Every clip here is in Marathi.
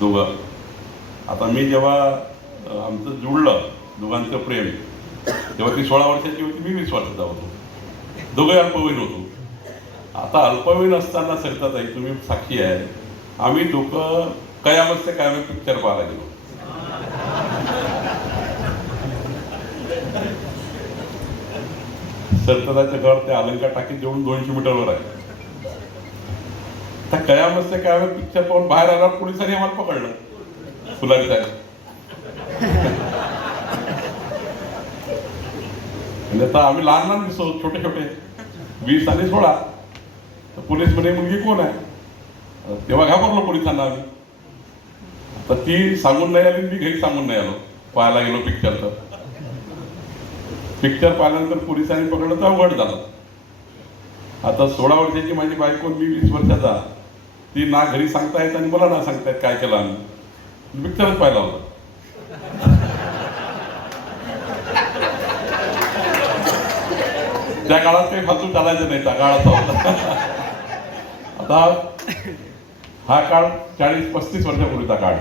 दोघं. आता मी जेव्हा आमचं जुळलं दोघांचं प्रेम, तेव्हा ती 16 वर्षाची होती, मी 20 वर्षाचा होतो. दोघे अल्पवयीन होतो. आता अल्पवयीन असताना सरिताताई तुम्ही साक्षी आहे, आम्ही दोघं कयामत से कयामत पिक्चर पाहायला गेलो. सरिताताईचं घर ते अलंकार टाकीत जेवढून 200 मीटरवर आहे. त्या कयामत से कयामत पिक्चर पाहून बाहेर आल्यावर पोलिसांनी आम्हाला पकडलं. फुलारी साहेब म्हणजे आता आम्ही लहान लहान दिसतो, छोटे छोटे 20 आणि 16. तर पोलीस म्हणे मुलगी कोण आहे? तेव्हा घाबरलो पोलिसांना आम्ही. तर ती सांगून नाही आली, मी घरी सांगून नाही आलो. पाहायला गेलो पिक्चर. तर पिक्चर पाहिल्यानंतर पोलिसांनी पकडलं तर अवघड झालं. आता 16 वर्षाची माझी बायको, मी 20 वर्षाचा. ती ना घरी सांगतायत आणि मला ना सांगतायत काय केलं आम्ही. पिक्चरच पाहिला होता. त्या काळात काही फालतू चालायचं नाही, त्या काळाचा होता. आता हा काळ 40-35 वर्षापूर्वीचा काळ.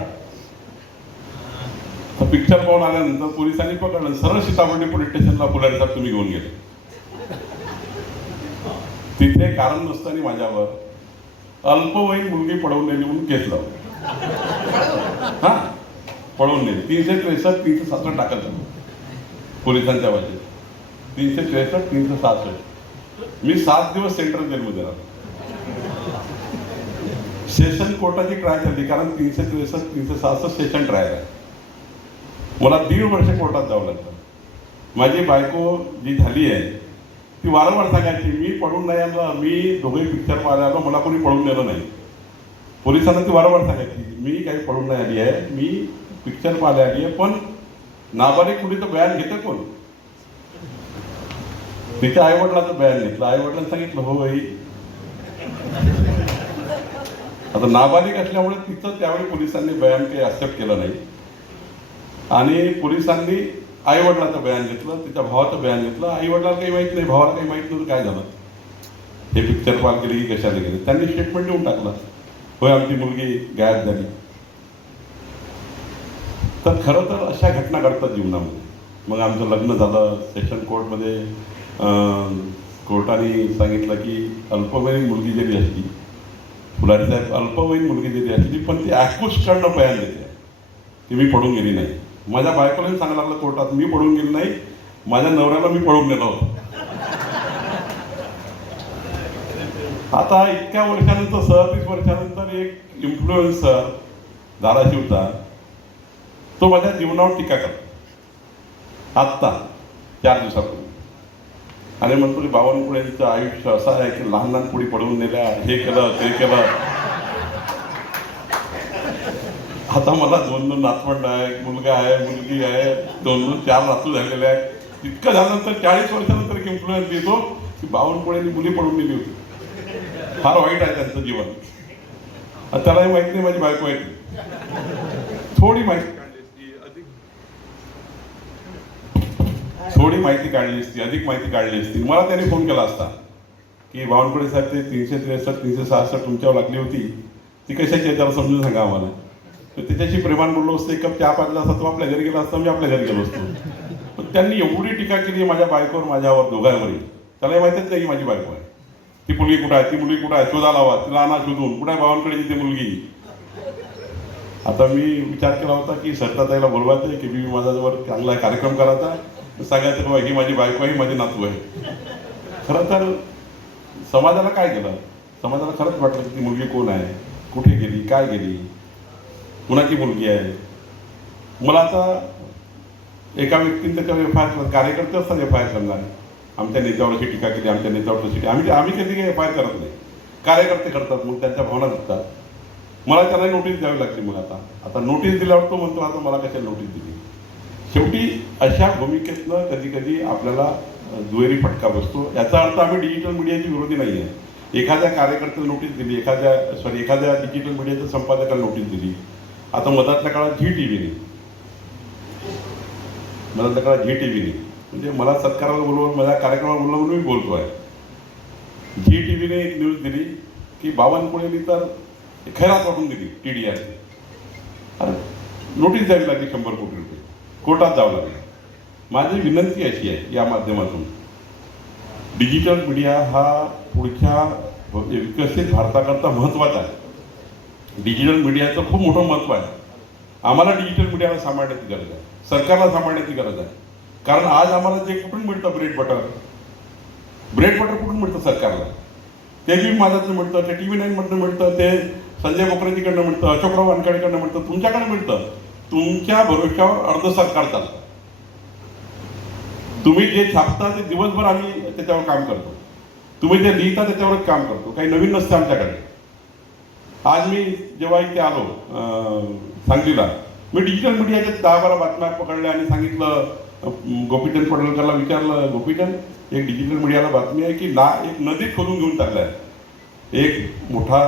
तर पिक्चर पाहून आल्यानंतर पोलिसांनी पकडलं, सरळ सीताबर्डी पोलीस स्टेशनला फुलारी साहेब तुम्ही घेऊन गेले. तिथे कारण नसताना माझ्यावर अल्पवयीन मुलगी पळवून नेली म्हणून केस लावली. हा, पळवून नेली. 363, 367 टाकायचं पोलिसांच्या वाजेत. 363, 367. मी 7 दिवस सेंट्रल जेलमध्ये राहतो. सेशन कोर्टाची ट्राय झाली, कारण 363, 367 सेशन ट्रायल आहे. मला 1.5 वर्ष कोर्टात जावं लागतं. माझी बायको जी झाली आहे ती वारंवार सांगायची, मी पळून नाही आलो, मी दोघे पिक्चर पाहायला आलो, मला कोणी पळून नेलं नाही. पोलिसांना ती वारंवार सांगायची, मी काही पळून नाही आली आहे, मी पिक्चर पाहायला आली आहे. पण नाबालिक कुणी तर बयान घेतं कोण? तिच्या आईवडिलांचं बयान घेतलं. आईवडिलांनी सांगितलं हो बाई. आता नाबालिक असल्यामुळे तिचं त्यावेळी पोलिसांनी बयान काही ॲक्सेप्ट केलं नाही. आणि पोलिसांनी आईवडिलाचं बयान घेतलं, तिच्या भावाचं बयान घेतलं. आईवडिलाला काही माहीत नाही, भावाला काही माहीत नव्हतं काय झालं, हे पिक्चर पाहायला गेली की कशाला गेली. त्यांनी स्टेटमेंट देऊन टाकलं, होय आमची मुलगी गायब झाली. तर खरं तर अशा घटना घडतात जीवनामध्ये. मग आमचं लग्न झालं. सेशन कोर्टमध्ये कोर्टाने सांगितलं की अल्पवयीन मुलगी जरी असली, फुलारी साहेब अल्पवयीन मुलगी जरी असली, पण ती ॲक्युजकडनं बयान देते की मी पळून गेली नाही. माझ्या बायकोलाही सांगायला लागलं कोर्टात, मी पळून गेली नाही, माझ्या नवऱ्याला मी पळून नेलं होतं. आता इतक्या वर्षानंतर 37 वर्षानंतर एक इन्फ्लुएन्सर धाराशिवचा, तो माझ्या जीवनावर टीका करतो आत्ता 4 दिवसापूर्वी. आणि म्हणतो की बावनकुळेंचं आयुष्य असं आहे की लहान लहान पुढी पळवून नेल्या, हे केलं ते केलं. आता मला 2 नातवंड आहे, मुलगा आहे, मुलगी आहे, 2-4 नातू झालेले आहेत. इतकं झाल्यानंतर 40 वर्षानंतर एक इन्फ्लुएन्स देतो की बावनकुळेंनी मुली पळून नेली होती. फार वाईट आहे त्यांचं जीवन. त्यालाही माहिती नाही माझी बायको आहे. थोडी माहिती काढली असती, अधिक माहिती काढली असती. मला त्याने फोन केला असता की बावनकुळे साहेब ते 363, 366 तुमच्यावर लागली होती, ती कशाची आहे त्याला समजून सांगा आम्हाला. तर त्याच्याशी प्रेमान बोललो असतो, 1 कप चहा पाजला असता, तो आपल्या घरी गेला असता, मी आपल्या घरी गेलो असतो. पण त्यांनी एवढी टीका केली माझ्या बायकोवर, माझ्यावर, दोघांवरही. त्यालाही माहितीच नाही की माझी बायको आहे. ती मुलगी कुठं आहे, ती मुलगी कुठं आहे, शोधा लावा, तिला आणा शोधून, कुठं आहे बावनकुळेची ती मुलगी. आता मी विचार केला होता की सरिताताईला बोलवायचं की मी माझ्याजवळ चांगला कार्यक्रम करायचा, सांगायचं बाबा ही माझी बायको आहे, माझी नातू आहे. खरं तर समाजाला काय केलं, समाजाला खरंच वाटलं की ती मुलगी कोण आहे, कुठे गेली, काय गेली, कुणाची मुलगी आहे. मला आता एका व्यक्तीने त्याच्यावर FIR, कार्यकर्ते असतात FIR करणार, आमच्या नेत्यावर अशी टीका केली, आमच्या नेत्यावर तशी. आम्ही कधी काही FIR करत नाही, कार्यकर्ते करतात. मग त्यांच्या भावना दिसतात. मला त्याला नोटीस द्यावी लागते. मग आता नोटीस दिल्यावर तो म्हणतो आता मला कशाला नोटीस दिली. शेवटी अशा भूमिकेतनं कधी कधी आपल्याला दुहेरी फटका बसतो. याचा अर्थ आम्ही डिजिटल मीडियाची विरोधी नाही आहे. एखाद्या कार्यकर्त्याला नोटीस दिली, एखाद्या डिजिटल मीडियाच्या संपादकाला नोटीस दिली. आता मधातल्या काळात झी टीव्हीने म्हणजे मला सत्काराला बोलवून, माझ्या कार्यक्रमाला बोलवलं म्हणून मी बोलतो आहे. झी टीव्हीने एक न्यूज दिली की बावनकुळेंनी तर खैरात वाटून दिली TDR. अरे नोटीस द्यावी लागली 100 कोटी रुपये, कोर्टात जावं लागलं. माझी विनंती अशी आहे या माध्यमातून, डिजिटल मीडिया हा पुढच्या विकसित भारताकरता महत्त्वाचा आहे. डिजिटल मीडियाचं खूप मोठं महत्त्व आहे. आम्हाला डिजिटल मीडियाला सांभाळण्याची गरज आहे, सरकारला सांभाळण्याची गरज आहे. कारण आज आम्हाला जे कुठून मिळतं ब्रेड बटर कुठून मिळतं सरकारला? ते बी माझ्यातनं मिळतं, ते TV 9मधनं मिळतं, ते संजय बोकरेजीकडनं मिळतं, अशोकराव वानखेडेकडनं मिळतं, तुमच्याकडे मिळतं. तुमच्या भरोश्यावर अर्ध सरकार चालतं. तुम्ही जे छापता ते दिवसभर आम्ही त्याच्यावर काम करतो, तुम्ही जे लिहिता त्याच्यावरच काम करतो, काही नवीन नसतं आमच्याकडे. आज मी जेव्हा इथे आलो सांगलीला, मी डिजिटल मीडियाच्या 10-12 बातम्या पकडल्या आणि सांगितलं, गोपीचंद पडळकरला विचारलं, गोपीचंद एक डिजिटल मीडियाला बातमी आहे की एक नदी खोदून घेऊन चाललाय. एक मोठा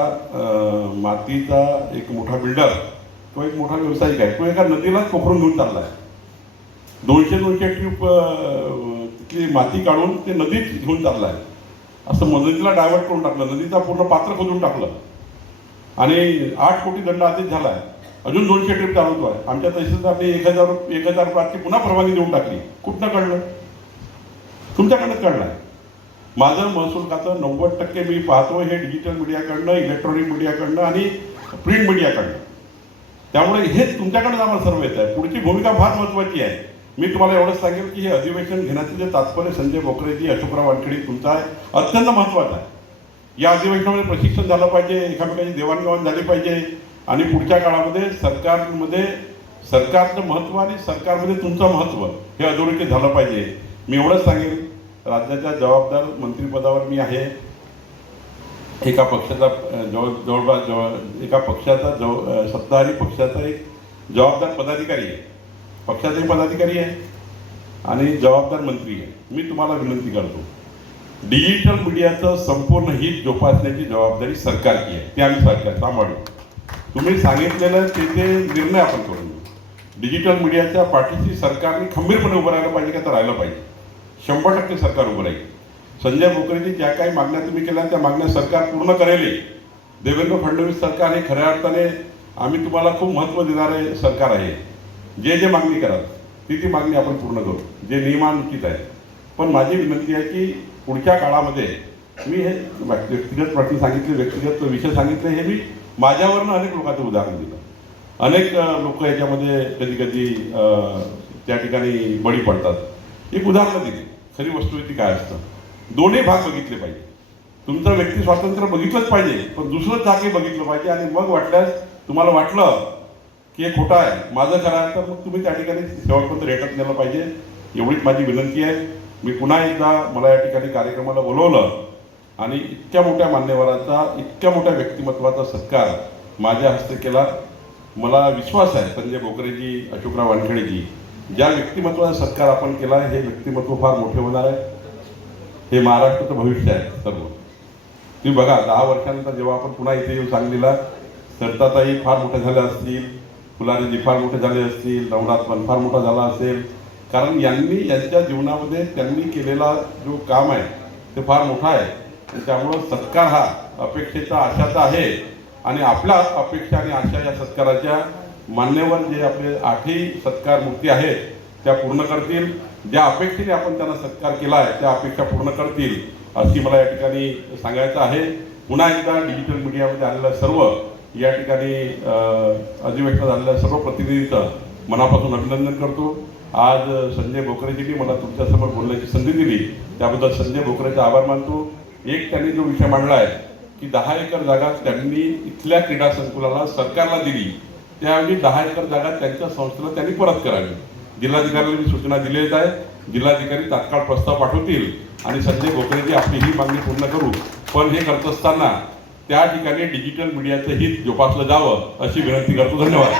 मातीचा एक मोठा बिल्डर, तो एक मोठा व्यावसायिक आहे, तो एका नदीला पोखरून घेऊन चाललाय. 200 ट्यूब तिथली माती काढून ते नदीत घेऊन चाललाय. असं नदीला डायव्हर्ट करून टाकलं, नदीचा पूर्ण पात्र खोदून टाकलं आणि 8 कोटी दंड आधीच झालाय. अजून 200 ट्रिप चालवतो आहे. आमच्या तहसीलदारने 1000 रुपयाची पुन्हा परवानगी देऊन टाकली. कुठनं कळलं? तुमच्याकडनं कळलं आहे. माझं महसूल खातं 90% मी पाहतो हे डिजिटल मीडियाकडनं, इलेक्ट्रॉनिक मीडियाकडनं आणि प्रिंट मीडियाकडनं. त्यामुळे हे तुमच्याकडनं आम्हाला सर्व येत आहे. पुढची भूमिका फार महत्त्वाची आहे. मी तुम्हाला एवढंच सांगेल की हे अधिवेशन घेण्याचं जे तात्पर्य संजय बोकरेजी, अशोकराव वानखेडे तुमचं आहे, अत्यंत महत्त्वाचं आहे. या अधिवेशनामध्ये प्रशिक्षण झालं पाहिजे, एकामेकांची देवाणघेवाण झाली पाहिजे आणि पुढच्या काळामध्ये सरकारचं महत्त्व आणि सरकारमध्ये तुमचं महत्त्व हे अधोरेखित झालं पाहिजे. मी एवढंच सांगेन, राज्याच्या जबाबदार मंत्रिपदावर मी आहे. एका पक्षाचा एका पक्षाचा सत्ताधारी पक्षाचा एक जबाबदार पदाधिकारी आहे, पक्षाचाही पदाधिकारी आहे आणि जबाबदार मंत्री आहे. मी तुम्हाला विनंती करतो, डिजिटल मीडियाचं संपूर्ण हित जोपासण्याची जबाबदारी सरकारची आहे. ते आम्ही सरकार सांभाळू. तुम्ही सांगितलेलं ते निर्णय आपण करून घेऊ. डिजिटल मीडियाच्या पाठीशी सरकारने खंबीरपणे उभं राहायला पाहिजे का तर राहिलं पाहिजे. 100% सरकार उभं राहील. संजय बोकरेजी ज्या काही मागण्या तुम्ही केल्या त्या मागण्या सरकार पूर्ण करेल. देवेंद्र फडणवीस सरकार हे खऱ्या अर्थाने आम्ही तुम्हाला खूप महत्त्व देणारे सरकार आहे. जे मागणी कराल ती मागणी आपण पूर्ण करू, जे नियमानुसार आहे. पण माझी विनंती आहे की पुढच्या काळामध्ये मी हे व्यक्तिगत प्रश्न सांगितले, व्यक्तिगत विषय सांगितले, हे मी माझ्यावरनं अनेक लोकांचं उदाहरण दिलं. अनेक लोक याच्यामध्ये कधी कधी त्या ठिकाणी बळी पडतात. एक उदाहरण दिली, खरी वस्तुस्थिती काय असतं. दोन्ही भाग बघितले पाहिजे. तुमचं व्यक्ती स्वातंत्र्य बघितलंच पाहिजे, पण दुसरं जागे बघितलं पाहिजे. आणि मग वाटल्यास तुम्हाला वाटलं की हे खोटं आहे, माझं खरं आहे, तर मग तुम्ही त्या ठिकाणी शेवटपर्यंत रेटत नेलं पाहिजे. एवढीच माझी विनंती आहे. मी पुन्हा एकदा मला या ठिकाणी कार्यक्रमाला बोलवलं आणि इतक्या मोठ्या मान्यवराचा, इतक्या मोठ्या व्यक्तिमत्वाचा सत्कार माझ्या हस्ते केला. मला विश्वास आहे संजय बोकरेजी, अशोकराव वानखेडेजी, ज्या व्यक्तिमत्वाचा सत्कार आपण केला हे व्यक्तिमत्व फार मोठे होणार आहे. हे महाराष्ट्राचं भविष्य आहे सर्व. तुम्ही बघा, 10 वर्षानंतर जेव्हा आपण पुन्हा इथे येऊ सांगलीला, सरताताई फार मोठ्या झाल्या असतील, फुलारीजी फार मोठे झाले असतील, नवनाथ पण फार मोठा झाला असेल. कारण यांच्या जीवनामध्ये त्यांनी केलेला जो काम आहे ते फार मोठा आहे. आणि त्यामुळं सत्कार हा अपेक्षेचा, आशाचा आहे. आणि आपल्या अपेक्षा आणि आशा या सत्काराच्या मान्यवर जे आपले 8ही सत्कार मूर्ती आहेत त्या पूर्ण करतील. ज्या अपेक्षेने आपण त्यांना सत्कार केला आहे त्या अपेक्षा पूर्ण करतील अशी मला या ठिकाणी सांगायचं आहे. पुन्हा एकदा डिजिटल मीडियामध्ये आलेल्या सर्व या ठिकाणी अधिवेशनात आलेल्या सर्व प्रतिनिधींचं मनापासून अभिनंदन करतो. आज संजय बोकरेजींनी मला तुमच्यासमोर बोलण्याची संधी दिली, त्याबद्दल संजय बोकरेचे आभार मानतो. एक त्यांनी जो विषय मांडला आहे की 10 एकर जागा त्यांनी इथल्या क्रीडा संकुलाला सरकारला दिली, त्याऐवजी 10 एकर जागा त्यांच्या संस्थेला त्यांनी परत करावी. जिल्हाधिकाऱ्यांना मी सूचना दिलेल्या आहे. जिल्हाधिकारी तात्काळ प्रस्ताव पाठवतील आणि संजय बोकरेजी आपली ही मागणी पूर्ण करू. पण हे करत असताना त्या ठिकाणी डिजिटल मीडियाचं हित जोपासलं जावं अशी विनंती करतो. धन्यवाद.